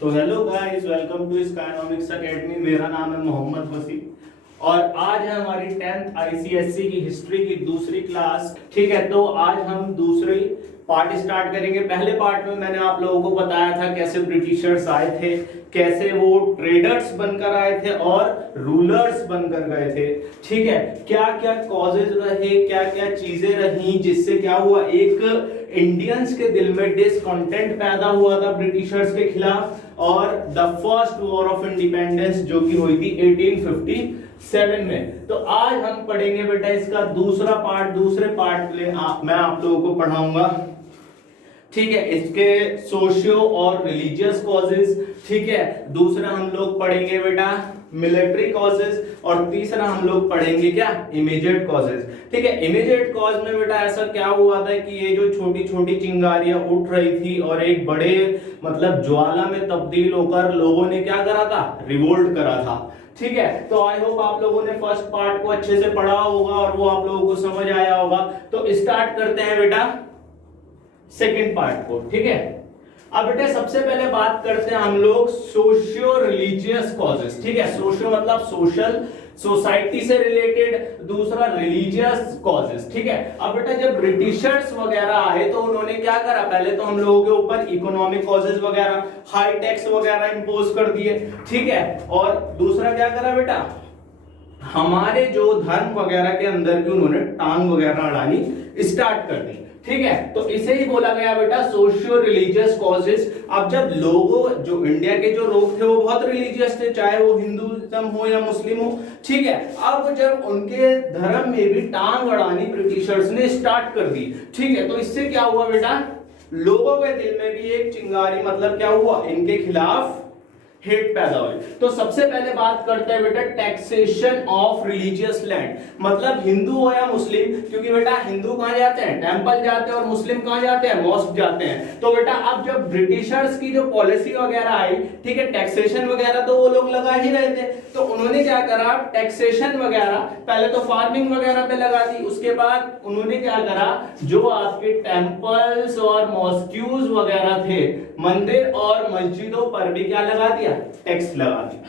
तो hello guys, welcome to Skynomics academy. मेरा नाम है मोहम्मद वसीम और आज है हमारी 10th आईसीएसई की हिस्ट्री की दूसरी क्लास। ठीक है, तो आज हम दूसरी पार्ट स्टार्ट करेंगे। पहले पार्ट में मैंने आप लोगों को बताया था कैसे ब्रिटिशर्स आए थे, कैसे वो ट्रेडर्स बनकर आए थे और रूलर्स बनकर गए थे। ठीक है, क्या क्या कॉजेज रहे, क्या क्या चीजें रही जिससे क्या हुआ, एक इंडियंस के दिल में डिसकंटेंट पैदा हुआ था ब्रिटिशर्स के खिलाफ, और the first war of independence जो कि हुई थी 1857 में। तो आज हम पढ़ेंगे बेटा इसका दूसरा पार्ट। दूसरे पार्ट के लिए मैं आप लोगों को पढ़ाऊंगा, ठीक है, इसके सोशियो और रिलीजियस कॉजेज। ठीक है, दूसरा हम लोग पढ़ेंगे बेटा मिलिट्री कॉजेज और तीसरा हम लोग पढ़ेंगे क्या, इमीडिएट कॉजेज। ठीक है, इमीडिएट कॉज में बेटा ऐसा क्या हुआ था कि ये जो छोटी छोटी चिंगारियां उठ रही थी और एक बड़े मतलब ज्वाला में तब्दील होकर लोगों ने क्या करा था, रिवोल्ट करा था। ठीक है, तो आई होप आप लोगों ने फर्स्ट पार्ट को अच्छे से पढ़ा होगा और वो आप लोगों को समझ आया होगा। तो स्टार्ट करते हैं बेटा सेकंड पार्ट को। ठीक है, अब बेटा सबसे पहले बात करते हैं हम लोग सोशियो रिलीजियस कॉजेस। ठीक है, सोशियो मतलब सोशल, सोसाइटी से रिलेटेड, दूसरा रिलीजियस कॉजेस। ठीक है, अब बेटा जब ब्रिटिशर्स वगैरह आए तो उन्होंने क्या करा, पहले तो हम लोगों के ऊपर इकोनॉमिक कॉजेस वगैरह, हाई टैक्स वगैरह इंपोज कर दिए। ठीक है, और दूसरा क्या करा बेटा, हमारे जो धर्म वगैरह के अंदर की उन्होंने टांग वगैरह अड़ानी स्टार्ट कर दी। ठीक है, तो इसे ही बोला गया बेटा सोशियो रिलीजियस कॉजेस। अब जब लोगों, जो इंडिया के जो लोग थे वो बहुत रिलीजियस थे, चाहे वो हिंदुइज्म हो या मुस्लिम हो। ठीक है, अब जब उनके धर्म में भी टांग अड़ानी ब्रिटिशर्स ने स्टार्ट कर दी। ठीक है, तो इससे क्या हुआ बेटा, लोगों के दिल में भी एक चिंगारी, मतलब क्या हुआ, इनके खिलाफ हेट पैदा हुई। तो सबसे पहले बात करते हैं बेटा टैक्सेशन ऑफ रिलीजियस लैंड, मतलब हिंदू हो या मुस्लिम, क्योंकि बेटा हिंदू कहां जाते हैं, टेंपल जाते हैं, और मुस्लिम कहां जाते हैं, मॉस्क जाते हैं। तो बेटा अब जब ब्रिटिशर्स की जो पॉलिसी वगैरह आई, ठीक है, टैक्सेशन वगैरह तो वो लोग लगा ही रहे थे, तो उन्होंने क्या करा, टैक्सेशन वगैरह पहले तो फार्मिंग वगैरह पे लगा दी। उसके बाद उन्होंने क्या करा, जो आपके टेंपल्स और मॉस्क्यूज वगैरह थे, मंदिर और मस्जिदों पर भी क्या लगा दिया, टैक्स लगा दिया।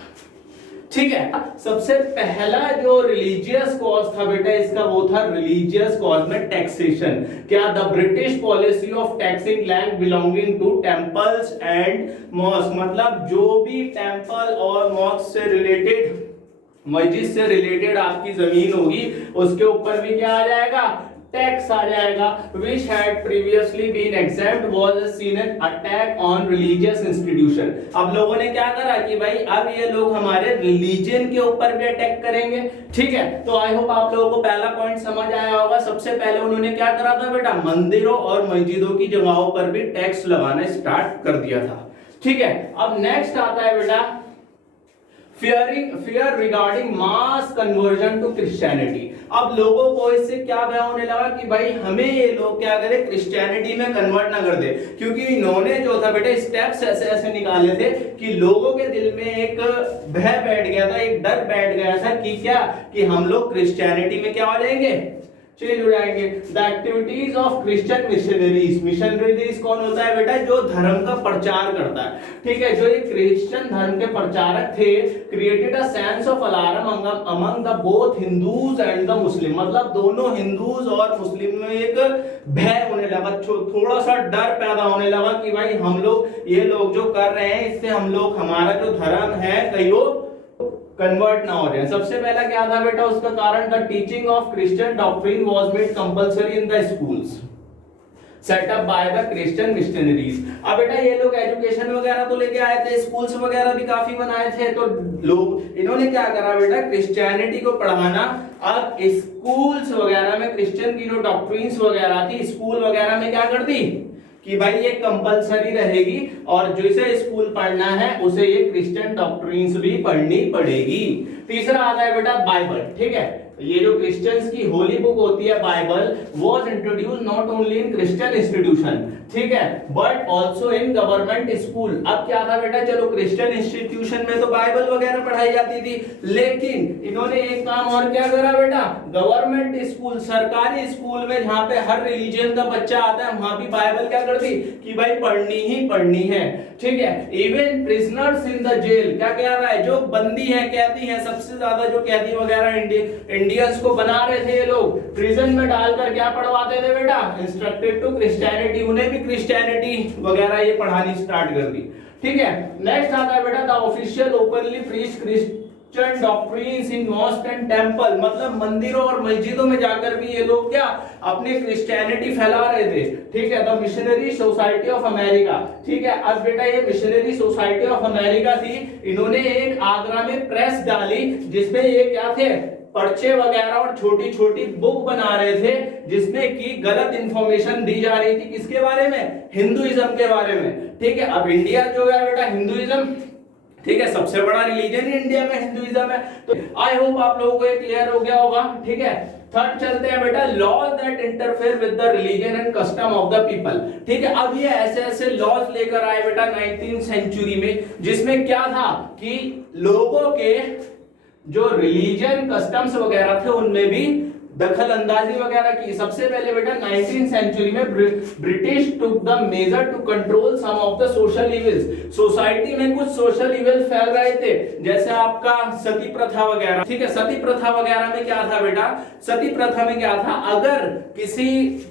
ठीक है, सबसे पहला जो रिलीजियस कॉज था बेटा इसका, वो था रिलीजियस कॉज में टैक्सेशन। क्या, the British policy of taxing land belonging to temples and mosque, मतलब जो भी टेंपल और मॉस्क से रिलेटेड, मस्जिद से रिलेटेड आपकी जमीन होगी उसके ऊपर भी क्या आ जाएगा, टैक्स आ जाएगा। which had previously been exempt was seen an attack on religious institution। अब लोगों ने क्या करा कि भाई अब ये लोग हमारे रिलीजन के ऊपर भी अटैक करेंगे। ठीक है, तो आई होप आप लोगों को पहला पॉइंट समझ आया होगा। सबसे पहले उन्होंने क्या करा था बेटा, मंदिरों और मस्जिदों की जगहों पर भी टैक्स लगाना स्टार्ट कर दिया था। ठीक है, अब नेक्स्ट आता है बेटा fear regarding mass conversion to Christianity। अब लोगों को इससे क्या भय होने लगा कि भाई हमें ये लोग क्या करें, क्रिश्चियनिटी में कन्वर्ट ना कर दे, क्योंकि इन्होंने जो था बेटा स्टेप्स ऐसे ऐसे निकाले थे कि लोगों के दिल में एक भय बैठ गया था, एक डर बैठ गया था कि क्या, कि हम लोग क्रिश्चियनिटी में क्या हो जाएंगे, चेंज हो जाएंगे। The activities of Christian missionaries, missionaries कौन होता है बेटा, जो धर्म का प्रचार करता है। ठीक है, जो ये क्रिश्चियन धर्म के प्रचारक थे, created a sense of alarm among the both Hindus and the Muslim, मतलब दोनों हिंदूज और मुस्लिम में एक भय होने लगा, थोड़ा सा डर पैदा होने लगा कि भाई हम लोग, ये लोग जो कर रहे हैं इससे हम लोग, हमारा जो धर्म है कई लोग कन्वर्ट ना हो रहे हैं। सबसे पहला क्या था बेटा उसका कारण, the teaching of Christian doctrine was made compulsory in the schools set up by the Christian missionaries. अब बेटा ये लोग एजुकेशन वगैरह तो लेके आए थे, स्कूल्स वगैरह भी काफी बनाए थे, तो लोग, इन्होंने क्या करा बेटा, क्रिश्चियनिटी को पढ़ाना। अब स्कूल्स वगैरह में क्रिश्चियन की जो डॉक्ट्रिन्स वगैरह थी, स्कूल वगैरह में क्या कर दी कि भाई ये कंपलसरी रहेगी, और जिसे स्कूल पढ़ना है उसे ये क्रिश्चियन डॉक्ट्रिन्स भी पढ़नी पड़ेगी। तीसरा आता है बेटा बाइबल। ठीक है, ये जो क्रिश्चियंस की होली बुक होती है Bible, was introduce not only in Christian institution, ठीक है, but also in government school. अब क्या था बेटा, चलो क्रिश्चियन इंस्टीट्यूशन में तो बाइबल वगैरह पढ़ाई जाती थी, लेकिन इन्होंने एक काम और क्या करा बेटा, गवर्नमेंट स्कूल, सरकारी स्कूल में जहां पे हर रिलीजन का बच्चा आता है वहां भी बाइबल क्या कर दी कि भाई पढ़नी ही पढ़नी है, ठीक है। Even prisoners in the jail, क्या कह रहा है, जो बंदी है, कैदी है, सबसे ज्यादा जो कैदी वगैरह इंडियंस को बना रहे थे ये लोग, प्रिजन में डालकर क्या पढ़वाते थे बेटा, इंस्ट्रक्टेड टू क्रिश्चियनिटी, उन्हें भी क्रिश्चियनिटी वगैरह ये पढ़ानी स्टार्ट कर दी, ठीक है। नेक्स्ट आता है बेटा, the official openly preach Christian doctrines in mosque and temple, मतलब मंदिरों और मस्जिदों में जाकर भी ये लोग क्या अपनी क्रिश्चियनिटी फैला रहे थे, ठीक है। The missionary society of America, ठीक है। अब बेटा ये मिशनरी सोसाइटी ऑफ अमेरिका थी, इन्होंने एक आगरा में प्रेस डाली जिसमें ये क्या थे, पर्चे वगैरह और छोटी छोटी बुक बना रहे थे जिसमें कि गलत इंफॉर्मेशन दी जा रही थी, किसके बारे में, हिंदुइज्म के बारे में, ठीक है। अब इंडिया जो है बेटा हिंदुइज्म, ठीक है, सबसे बड़ा रिलीजन इंडिया में हिंदुइज्म है, तो आई होप आप लोगों को ये क्लियर हो गया होगा, ठीक है। थर्ड चलते हैं बेटा, laws that interfere with the religion and custom of the people, ठीक है। अब ये ऐसे ऐसे लॉज लेकर आए बेटा 19th सेंचुरी में, जिसमें क्या था कि लोगों के जो रिलीजन कस्टम्स वगैरह थे उनमें भी दखल अंदाजी वगैरह की। सबसे पहले बेटा 19th सेंचुरी में British took the measure to control some of the social evils, society में कुछ सोशल इविल फैल रहे थे, जैसे आपका सती प्रथा वगैरह, ठीक है। सती प्रथा वगैरह में क्या था बेटा, सती प्रथा में क्या था, अगर किसी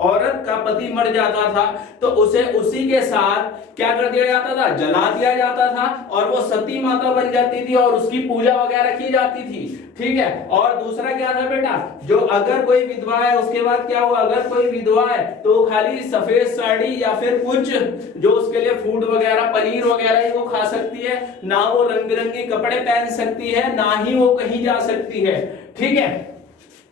औरत का पति मर जाता था तो उसे उसी के साथ क्या कर दिया जाता था, जला दिया जाता था, और वो सती माता बन जाती थी और उसकी पूजा वगैरह की जाती थी, ठीक है। और दूसरा क्या था बेटा, जो अगर कोई विधवा है, उसके बाद क्या हुआ, अगर कोई विधवा है तो खाली सफेद साड़ी या फिर कुछ जो उसके लिए फूड वगैरह पनीर वगैरह ही वो खा सकती है, ना वो रंग बिरंगे कपड़े पहन सकती है, ना ही वो कहीं जा सकती है, ठीक है।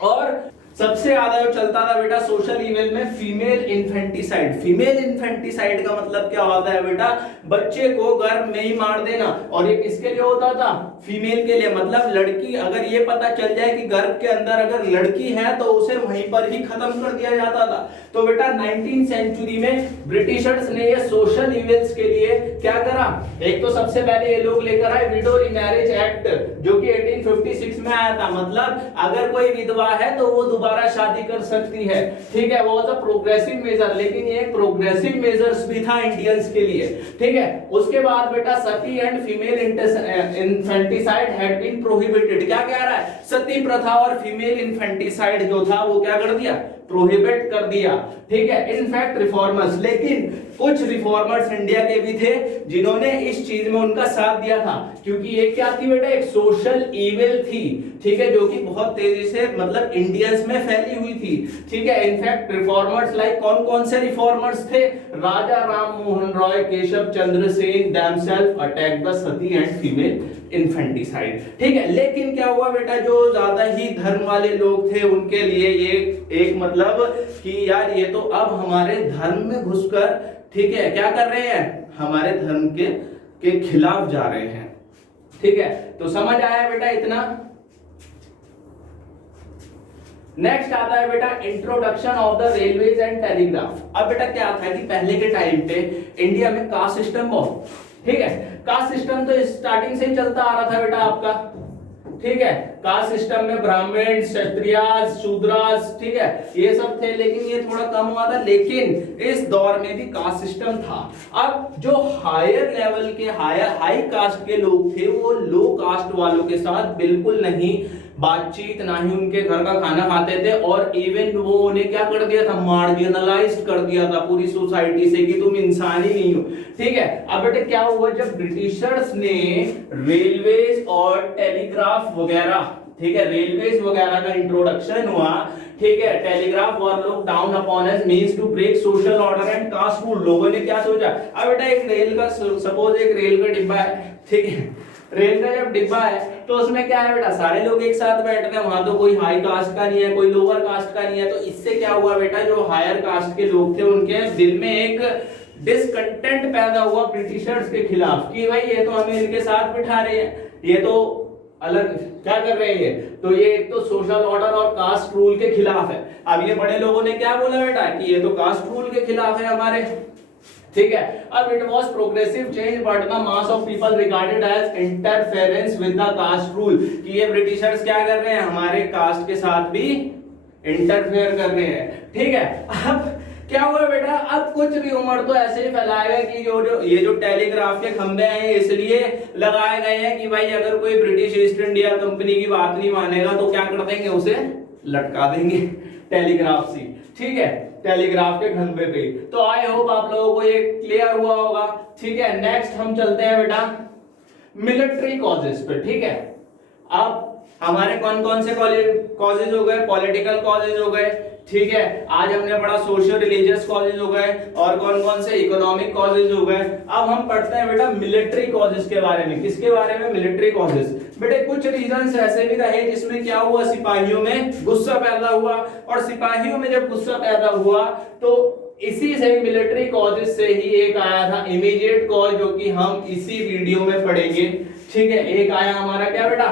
और सबसे ज्यादा जो चलता था बेटा सोशल इविल में फीमेल इन्फेंटिसाइड। फीमेल इन्फेंटिसाइड का मतलब क्या होता है बेटा, बच्चे को गर्भ में ही मार देना, और ये किसके लिए होता था, फीमेल के लिए, मतलब लड़की, अगर ये पता चल जाए कि गर्भ के अंदर अगर लड़की है तो उसे वहीं पर ही खत्म कर दिया जाता था। तो बेटा 19th सेंचुरी में ब्रिटिशर्स ने ये सोशल इविल्स के लिए क्या करा, एक तो सबसे पहले ये लोग लेकर आए विडो रिमैरिज एक्ट, जो कि 1856 में आया था, मतलब अगर कोई विधवा है तो वो दोबारा शादी कर सकती है, ठीक है। वो वाज अ प्रोग्रेसिव मेजर, लेकिन ये प्रोग्रेसिव मेजर्स भी था इंडियंस के लिए, ठीक है। उसके बाद बेटा sati and female infanticide had been prohibited, क्या कह रहा है, सती प्रथा और फीमेल इन्फेंटिसाइड जो था वो क्या कर दिया, प्रोहिबिट कर दिया, ठीक है। इनफैक्ट रिफॉर्मर्स, लेकिन कुछ रिफॉर्मर्स इंडिया के भी थे जिन्होंने इस चीज में उनका साथ दिया था, क्योंकि ये क्या थी बेटा, एक सोशल इविल थी, ठीक है, जो कि बहुत तेजी से मतलब इंडियंस में फैली हुई थी, ठीक है। इनफैक्ट रिफॉर्मर्स लाइक कौन कौन से रिफॉर्मर्स थे, Raja Ram Mohan Roy, Keshav Chandra Sen themselves attack the sati and female infanticide, ठीक है। लेकिन क्या हुआ बेटा, जो ज्यादा ही धर्म वाले लोग थे उनके लिए ये एक मतलब कि यार ये तो अब हमारे धर्म में घुसकर, ठीक है, क्या कर रहे हैं, हमारे धर्म के खिलाफ जा रहे हैं, ठीक है। तो समझ आया बेटा इतना। नेक्स्ट आता है बेटा introduction of the railways and telegraph. अब बेटा क्या था कि पहले के टाइम पे इंडिया में कास्ट सिस्टम बहुत, ठीक है, कास्ट सिस्टम तो स्टार्टिंग से ही चलता आ रहा था बेटा आपका, ठीक है। कास्ट सिस्टम में ब्राह्मण, क्षत्रियास, शूद्रास, ठीक है, ये सब थे, लेकिन ये थोड़ा कम हुआ था, लेकिन इस दौर में भी कास्ट सिस्टम था। अब जो हायर लेवल के हाई कास्ट के लोग थे वो लो कास्ट वालों के साथ बिल्कुल नहीं बातचीत, ना ही उनके घर का खाना खाते थे, और इवन वो उन्हें क्या कर दिया था, मार्जिनलाइज्ड कर दिया था पूरी सोसाइटी से कि तुम इंसान ही नहीं हो, ठीक है। अब बेटे क्या हुआ, जब ब्रिटिशर्स ने रेलवेज और टेलीग्राफ वगैरह, ठीक है, रेलवेज वगैरह का इंट्रोडक्शन हुआ, ठीक है, telegraph were look down upon as means to break social order and caste rule. लोगों ने क्या सोचा, अब बेटा एक रेल का सपोज एक रेल का डिब्बा है, ठीक है, रेल का जब डिब्बा है तो उसमें क्या है बेटा, सारे लोग एक साथ बैठते हैं, वहां तो कोई हाई कास्ट का नहीं है, कोई लोअर कास्ट का नहीं है, तो इससे क्या हुआ बेटा, जो हायर कास्ट के लोग थे उनके दिल में एक डिसकंटेंट पैदा हुआ ब्रिटिशर्स के खिलाफ कि भाई ये तो हमें इनके साथ बिठा रहे हैं, ये तो अलग क्या कर रहे हैं ये, तो ये एक तो सोशल ऑर्डर और कास्ट रूल के खिलाफ है। अब ये बड़े लोगों ने क्या बोला बेटा कि ये तो कास्ट रूल के खिलाफ है हमारे, ठीक है। अब it was progressive change but the mass of people regarded as interference with the caste rule, कि ये ब्रिटिशर्स क्या कर रहे हैं हमारे कास्ट के साथ भी इंटरफेयर कर रहे हैं, ठीक है। अब क्या हुआ बेटा, अब कुछ रियूमर तो ऐसे ही फैलाए गए कि जो ये जो टेलीग्राफ के खंभे हैं इसलिए लगाए गए हैं कि भाई अगर कोई ब्रिटिश ईस्ट इंडिया कंपनी की बात नहीं मानेगा तो क्या कर देंगे, उसे लटका देंगे टेलीग्राफ से, ठीक है, टेलीग्राफ के खंभे पे। तो आई होप आप लोगों को ये क्लियर हुआ होगा, ठीक है। नेक्स्ट हम चलते हैं बेटा मिलिट्री कॉजेस पे, ठीक है। अब हमारे कौन कौन से कॉजेज हो गए, पॉलिटिकल कॉजेज हो गए, ठीक है। आज हमने पढ़ा सोशल रिलीजियस कॉजेज हो गए और कौन कौन से इकोनॉमिक कॉजेज हो गए। अब हम पढ़ते हैं बेटा मिलिट्री कॉजेज के बारे में। किसके बारे में, मिलिट्री कॉजेज। बेटे कुछ रीजंस ऐसे भी रहे जिसमें क्या हुआ, सिपाहियों में गुस्सा पैदा हुआ, और सिपाहियों में जब गुस्सा पैदा हुआ तो इसी से मिलिट्री कॉजेज से ही एक आया था इमीडिएट कॉज, जो कि हम इसी वीडियो में पढ़ेंगे, ठीक है। एक आया हमारा क्या बेटा,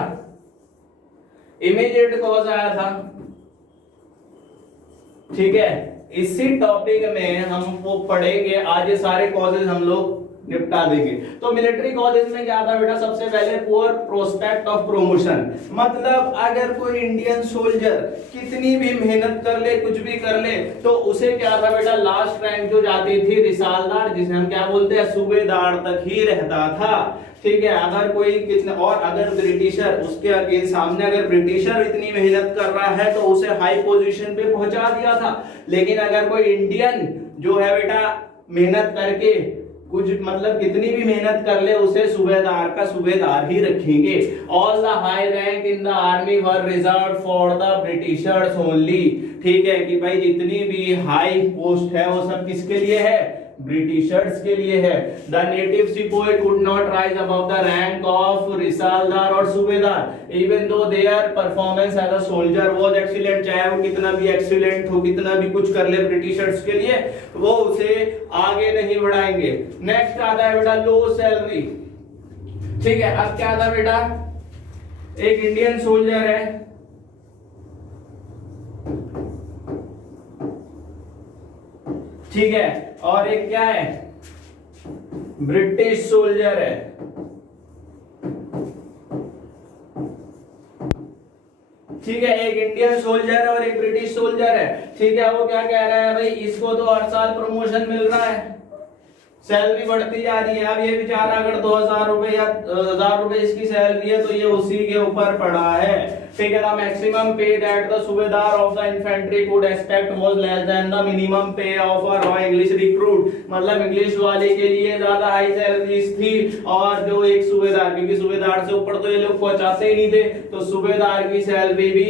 इमीडिएट कॉज आया था, ठीक है। इसी टॉपिक में हम वो पढ़ेंगे, आज ये सारे कॉजेज हम लोग निपटा देंगे। तो मिलिट्री कॉजेज में क्या था बेटा, सबसे पहले पुअर प्रोस्पेक्ट ऑफ प्रमोशन, मतलब अगर कोई इंडियन सोल्जर कितनी भी मेहनत कर ले, कुछ भी कर ले, तो उसे क्या था बेटा, लास्ट रैंक जो जाती थी रिसालदार, जिसे हम क्या बोलते हैं सूबेदार, तक ही रहता था, ठीक है। अगर कोई कितने, और अगर ब्रिटिशर उसके अगेंस्ट सामने अगर ब्रिटिशर इतनी मेहनत कर रहा है तो उसे हाई पोजीशन पे पहुंचा दिया था। लेकिन अगर कोई इंडियन जो है बेटा मेहनत करके कुछ मतलब कितनी भी मेहनत कर ले, उसे सूबेदार का सूबेदार ही रखेंगे। All the high rank in the army were reserved for the Britishers only, ठीक है, कि भाई जितनी भी हाई पोस्ट है वो सब किसके लिए है, ब्रिटिशर्स के लिए है। The native sepoy could not rise above the rank of risaldar और subedar even though their performance as a soldier was excellent, चाहे वो कितना भी एक्सीलेंट हो, कितना भी कुछ कर ले ब्रिटिशर्स के लिए, वो उसे आगे नहीं बढ़ाएंगे। नेक्स्ट आता है बेटा लो सैलरी, ठीक है। अब क्या था बेटा, एक इंडियन सोल्जर है, ठीक है, और एक क्या है, ब्रिटिश सोल्जर है, ठीक है। एक इंडियन सोल्जर है और एक ब्रिटिश सोल्जर है, ठीक है। वो क्या कह रहा है, भाई इसको तो हर साल प्रमोशन मिल रहा है, सैलरी बढ़ती जा रही है। अब ये बेचारा अगर 2000 रुपए या 1000 रुपए इसकी सैलरी है तो ये उसी के ऊपर पड़ा है, ठीक है। The maximum pay that the subedar of the infantry could expect was less than the minimum pay of a raw English recruit, मतलब इंग्लिश वाले के लिए ज्यादा हाई सैलरीज थी और जो एक सूबेदार, क्योंकि सूबेदार से ऊपर तो ये लोग पहुंचाते ही नहीं थे, तो सूबेदार की सैलरी भी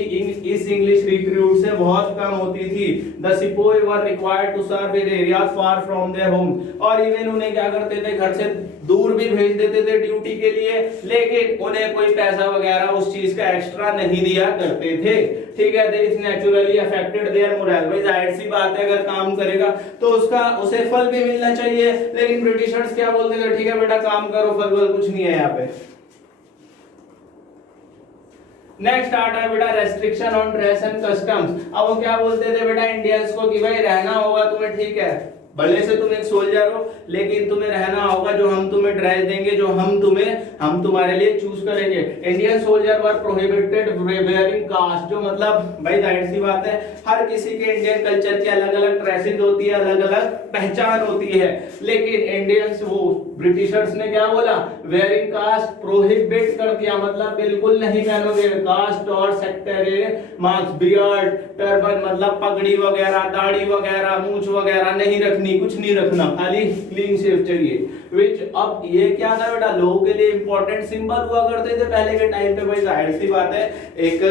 इस इंग्लिश रिक्रूट से बहुत कम होती थी। The sepoy were required to serve in areas far from their home, और इवन उन्हें क्या करते थे, घर से दूर भी भेज देते थे ड्यूटी के लिए, लेकिन उन्हें कोई पैसा वगैरह उस चीज का एक्स्ट्रा नहीं दिया करते थे, ठीक है। This naturally affected their moral, भाई जाहिर सी बात है अगर काम करेगा तो उसका उसे फल भी मिलना चाहिए, लेकिन ब्रिटिशर्स क्या बोलते थे, ठीक है बेटा काम करो, फल कुछ नहीं है यहाँ पे। नेक्स्ट आता है बेटा restriction on dress and customs. अब वो क्या बोलते थे बेटा इंडियंस को कि भाई रहना होगा तुम्हें, ठीक है, भले से तुम एक सोल्जर हो लेकिन तुम्हें रहना होगा, जो हम तुम्हें ड्रेस देंगे, जो हम तुम्हारे लिए चूज करेंगे। इंडियन सोल्जर वर प्रोहिबिटेड वेयरिंग कास्ट, जो मतलब भाई जाहिर सी बात है हर किसी के इंडियन कल्चर की अलग अलग ड्रेसेस होती है, अलग अलग पहचान होती है, लेकिन इंडियंस वो ब्रिटिशर्स ने क्या बोला, वेयरिंग कास्ट प्रोहिबिट कर दिया, मतलब बिल्कुल नहीं पहनोगे। कास्ट और सेक्टरियल मार्क्स, बियर्ड, टर्बन मतलब पगड़ी वगैरह, दाढ़ी वगैरह, मूंछ वगैरह नहीं रखनी, कुछ नहीं रखना, खाली क्लीन शेव चाहिए। विच अब ये क्या था बेटा, लोगों के लिए इंपॉर्टेंट सिंबल हुआ करते थे पहले के टाइम पे, भाई जाहिर सी बात है एक,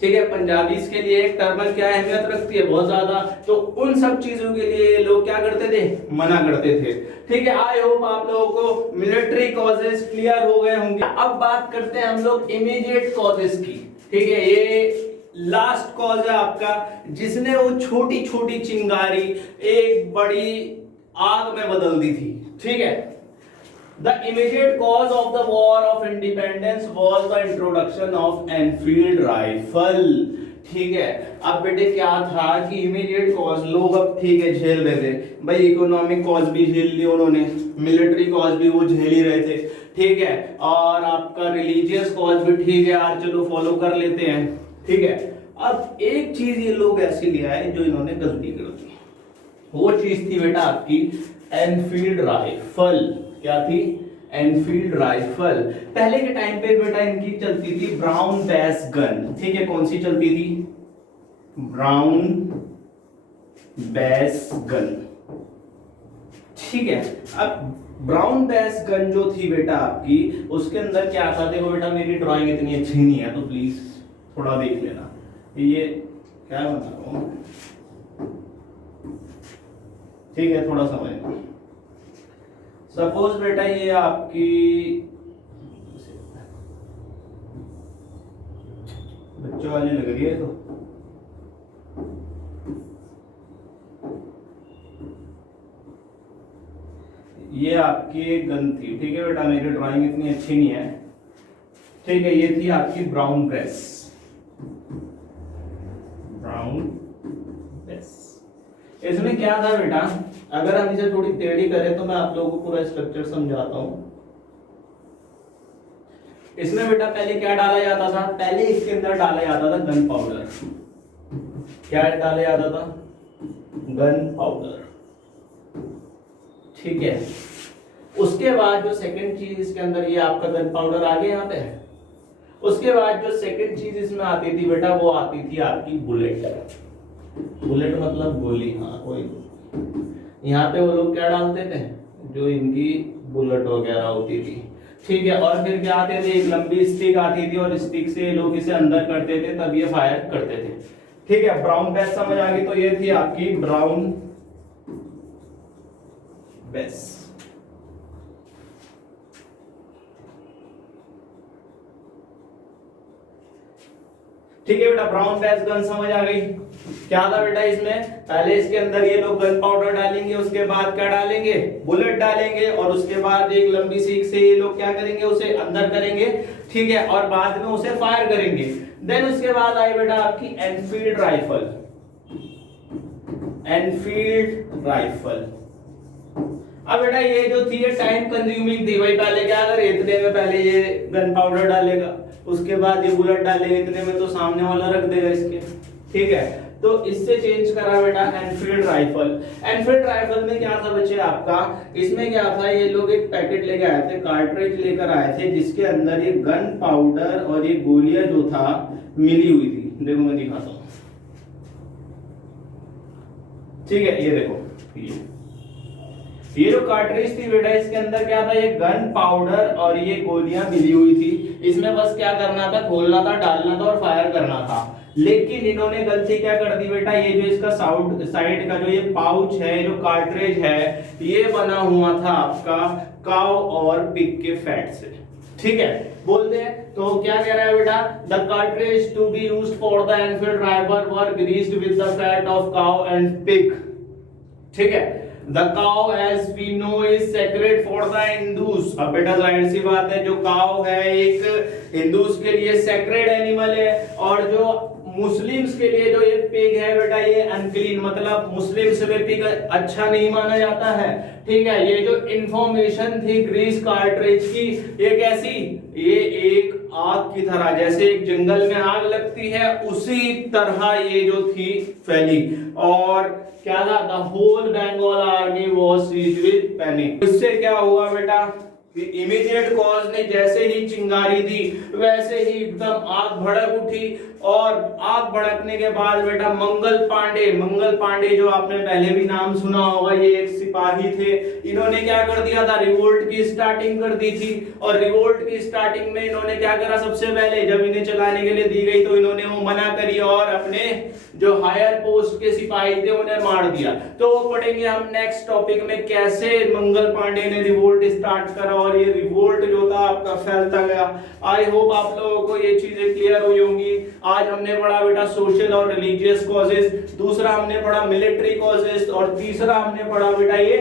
ठीक है, पंजाबीज के लिए एक टर्बन क्या अहमियत रखती है, बहुत ज्यादा, तो उन सब चीजों के लिए लोग क्या करते थे, मना करते थे, ठीक है। आई होप आप लोगों को मिलिट्री कॉजेस क्लियर हो गए होंगे। अब बात करते हैं हम लोग इमीडिएट कॉजेस की, ठीक है। ये लास्ट कॉज है आपका, जिसने वो छोटी छोटी चिंगारी एक बड़ी आग में बदल दी थी, ठीक है। अब बात करते हैं हम लोग इमीडिएट कॉजेस की, ठीक है। ये लास्ट कॉज है आपका, जिसने वो छोटी छोटी चिंगारी एक बड़ी आग में बदल दी थी, ठीक है। The immediate cause of the War of Independence was the introduction of Enfield rifle. ठीक है, अब बेटे क्या था कि इमीडिएट कॉज लोग अब ठीक है झेल रहे थे भाई, इकोनॉमिक कॉज भी झेल ली उन्होंने, मिलिट्री कॉज भी वो झेल ही रहे थे, ठीक है, और आपका रिलीजियस कॉज भी ठीक है यार चलो फॉलो कर लेते हैं, ठीक है। अब एक चीज ये लोग ऐसी ले आए जो इन्होंने गलती कर दी, वो चीज थी बेटा आपकी एनफील्ड राइफल। क्या थी? Enfield rifle. पहले के टाइम पे बेटा इनकी चलती थी ब्राउन बेस गन, ठीक है, कौन सी चलती थी? ब्राउन बेस गन, ठीक है। अब ब्राउन बेस गन जो थी बेटा आपकी, उसके अंदर क्या था, देखो बेटा मेरी ड्राइंग इतनी अच्छी नहीं है तो प्लीज थोड़ा देख लेना, ये क्या बना रहा हूं, ठीक है, थोड़ा समझना। सपोज बेटा ये आपकी बच्चों वाली लग रही है, तो ये आपकी एक गन थी, ठीक है बेटा, मेरी ड्राइंग इतनी अच्छी नहीं है, ठीक है, ये थी आपकी ब्राउन बेस, ब्राउन बेस। इसमें क्या था बेटा, अगर हम इसे थोड़ी टेढ़ी करें तो मैं आप लोगों को पूरा स्ट्रक्चर समझाता हूं। इसमें बेटा पहले क्या डाला जाता था, पहले इसके अंदर डाला जाता था गन पाउडर। क्या डाला जाता था? गन पाउडर, ठीक है। उसके बाद जो सेकंड चीज इसके अंदर, ये आपका गन पाउडर आ गया यहाँ पे, उसके बाद जो सेकंड चीज इसमें आती थी बेटा, वो आती थी आपकी बुलेट। बुलेट मतलब गोली, हाँ कोई, यहाँ पे वो लोग क्या डालते थे, जो इनकी बुलेट वगैरह होती थी, ठीक है। और फिर क्या आते थे, एक लंबी स्टिक आती थी और स्टिक से लोग इसे अंदर करते थे तब ये फायर करते थे, ठीक है। ब्राउन बेस समझ आ गई, तो ये थी आपकी ब्राउन बेस। ठीक है बेटा, ब्राउन बेस गन समझ आ गई। क्या था बेटा इसमें, पहले इसके अंदर ये लोग गन पाउडर डालेंगे, उसके बाद क्या डालेंगे, बुलेट डालेंगे, और उसके बाद एक लंबी सीख से ये लोग क्या करेंगे, उसे अंदर करेंगे, ठीक है, और बाद में उसे फायर करेंगे। देन उसके बाद आई बेटा आपकी एनफील्ड राइफल। एनफील्ड राइफल, अब बेटा ये जो थी ये टाइम कंज्यूमिंग थी भाई, पहले क्या करे, इतने में पहले ये गन पाउडर डालेगा, उसके बाद ये बुलेट डालेगा, इतने में तो सामने वाला रख देगा इसके, ठीक है। तो इससे चेंज करा बेटा एनफील्ड राइफल। एनफील्ड राइफल में क्या था बच्चे आपका, इसमें क्या था, ये लोग एक पैकेट लेके आए थे, कार्ट्रिज लेकर आए थे, जिसके अंदर ये गन पाउडर और ये गोलियां जो था मिली हुई थी। देखो मैं दिखाता हूं, ठीक है, ये देखो, ये जो कार्ट्रिज थी बेटा, इसके अंदर क्या था, ये गन पाउडर और ये गोलियां मिली हुई थी। इसमें बस क्या करना था, खोलना था, डालना था और फायर करना था। लेकिन इन्होंने गलती क्या कर दी बेटा, ये जो इसका साइड का जो ये पाउच है, जो कार्ट्रिज है, ये बना हुआ था आपका काउ और पिग के फैट से, ठीक है। बोलते हैं तो क्या कह रहा है बेटा, the cartridge to be used for the Enfield rifle were greased with the fat of cow and pig, ठीक है। The cow as we know is sacred for the Hindus। अब बेटा जाहिर सी बात है, जो काउ है एक हिंदूज के लिए सैक्रेड एनिमल है, और जो मुस्लिम्स के लिए जो ये पिग है बेटा, ये अनक्लीन, मतलब मुस्लिम्स में पिग अच्छा नहीं माना जाता है, ठीक है। ये जो इंफॉर्मेशन थी ग्रीस कार्ट्रिज की, ये कैसी, ये एक आग की तरह, जैसे एक जंगल में आग लगती है उसी तरह ये जो थी फैली। और क्या था, the whole Bengal army was seized with panic. इससे क्या हुआ बेटा, इमीडिएट कॉज ने जैसे ही चिंगारी दी वैसे ही एकदम आग भड़क उठी, और आग भड़कने के बाद बेटा मंगल पांडे जो आपने पहले भी नाम सुना होगा, ये एक सिपाही थे, इन्होंने क्या कर दिया था, रिवोल्ट की स्टार्टिंग कर दी थी। और रिवोल्ट की स्टार्टिंग में इन्होंने क्या करा, सबसे पहले जब इन्हें चलाने के लिए दी गई तो इन्होंने वो मना करी और अपने जो हायर पोस्ट के सिपाही थे उन्हें मार दिया। तो वो पढ़ेंगे हम नेक्स्ट टॉपिक में, कैसे मंगल पांडे ने रिवोल्ट स्टार्ट करा और ये रिवोल्ट जो था आपका फैलता गया। आई होप आप लोगों को ये चीजें क्लियर हुई होंगी। आज हमने पढ़ा बेटा सोशल और रिलीजियस कॉजेस, दूसरा हमने पढ़ा मिलिट्री कॉजेस, और तीसरा हमने पढ़ा बेटा ये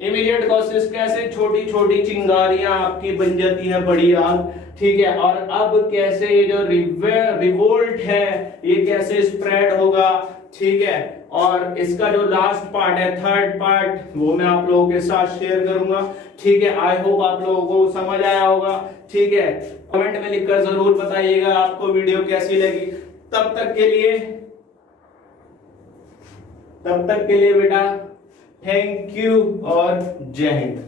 इमीडिएट कॉसेस कैसे, छोटी छोटी चिंगारियां आपकी बन जाती है बड़ी आग, ठीक है। और अब कैसे ये जो रिवोल्ट है ये कैसे स्प्रेड होगा, ठीक है। और इसका जो लास्ट पार्ट है, थर्ड पार्ट, वो मैं आप लोगों के साथ शेयर करूंगा, ठीक है। आई होप आप लोगों को समझ आया होगा, ठीक है। कमेंट में लिखकर जरूर बताइएगा आपको वीडियो कैसी लगी। तब तक के लिए बेटा थैंक यू और जय हिंद।